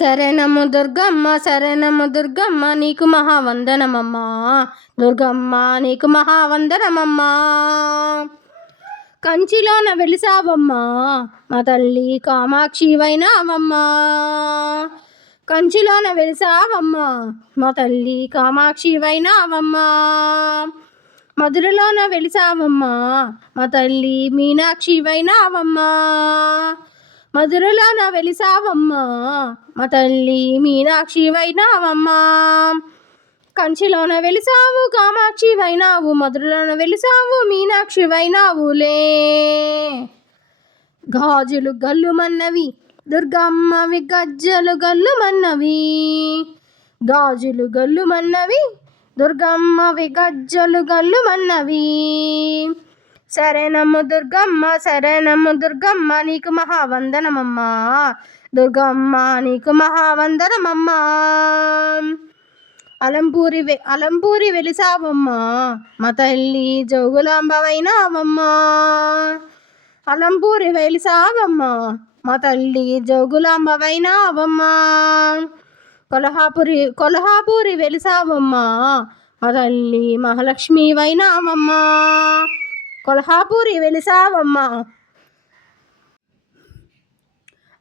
శరణము దుర్గమ్మ శరణము దుర్గమ్మ నీకు మహావందనమమ్మా. దుర్గమ్మ నీకు మహావందనమమ్మా. కంచిలోన వెలిసావమ్మా మా తల్లి కామాక్షి వైనావమ్మా. కంచిలోన వెలిసావమ్మా మా తల్లి కామాక్షి వైనావమ్మా. మధురలోన వెలిసావమ్మా మా తల్లి మీనాక్షి వైనావమ్మా. మధురలోన వెలిసావమ్మా మా తల్లి మీనాక్షి వైనావమ్మా. కంచిలోన వెలిసావు కామాక్షి వైనావు, మధురలోన వెలిసావు మీనాక్షి వైనావులే. గాజులు గల్లుమన్నవి దుర్గమ్మవి గజ్జలు గల్లుమన్నవి. గాజులు గల్లుమన్నవి దుర్గమ్మవి గజ్జలు గల్లుమన్నవి. శరణము దుర్గమ్మ శరణము దుర్గమ్మ నీకు మహావందనమమ్మా. దుర్గమ్మ నీకు మహావందనమమ్మా. అలంపూరి వెలిసావమ్మా మా తల్లి జోగులాంబవైనావమ్మా. అలంపూరి వెలిసావమ్మా మా తల్లి జోగులాంబవైనావమ్మా. కొల్హాపూరి వెలిసావమ్మా మా తల్లి మహాలక్ష్మి వైనావమ్మా. కొల్హాపూరి వెలిసావమ్మా.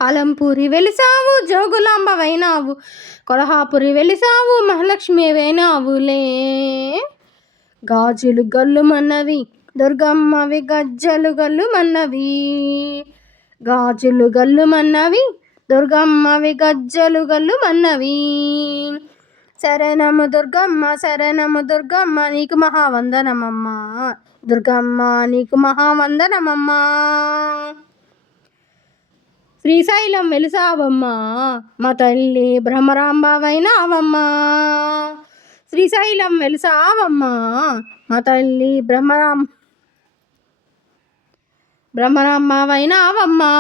అలంపూరి వెలిసావు జోగులాంబ వైనావు, కొల్హాపురి వెలిసావు మహాలక్ష్మి వైనావులే. గాజులు గల్లుమన్నవి దుర్గమ్మవి గజ్జలు గల్లుమన్నవి. గాజులు గల్లుమన్నవి దుర్గమ్మవి గజ్జలు గల్లుమన్నవి. శరణము దుర్గమ్మ శరణము దుర్గమ్మ నీకు మహావందనమమ్మా. దుర్గమ్మ నీకు మహావందనమమ్మా. శ్రీశైలం వెలిసావమ్మా మా తల్లి భ్రమరాంబ వైనావమ్మా. శ్రీశైలం వెలిసావమ్మా మా తల్లి భ్రమరాంబ వైనావమ్మా.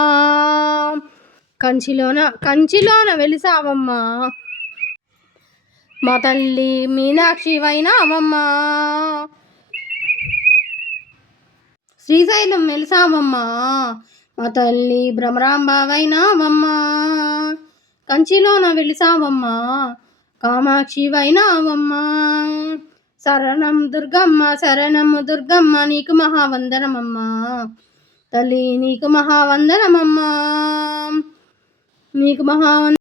కంచిలోన వెలిసావమ్మా మా తల్లి మీనాక్షి వైనావమ్మా. శ్రీశైలం వెలిసావమ్మా మా తల్లి భ్రమరాంబ వైనావమ్మా. కంచిలోన వెలిసావమ్మా కామాక్షి వైనావమ్మా. శరణం దుర్గమ్మ శరణము దుర్గమ్మ నీకు మహావందనమమ్మా. తల్లి నీకు మహావందనమమ్మా. నీకు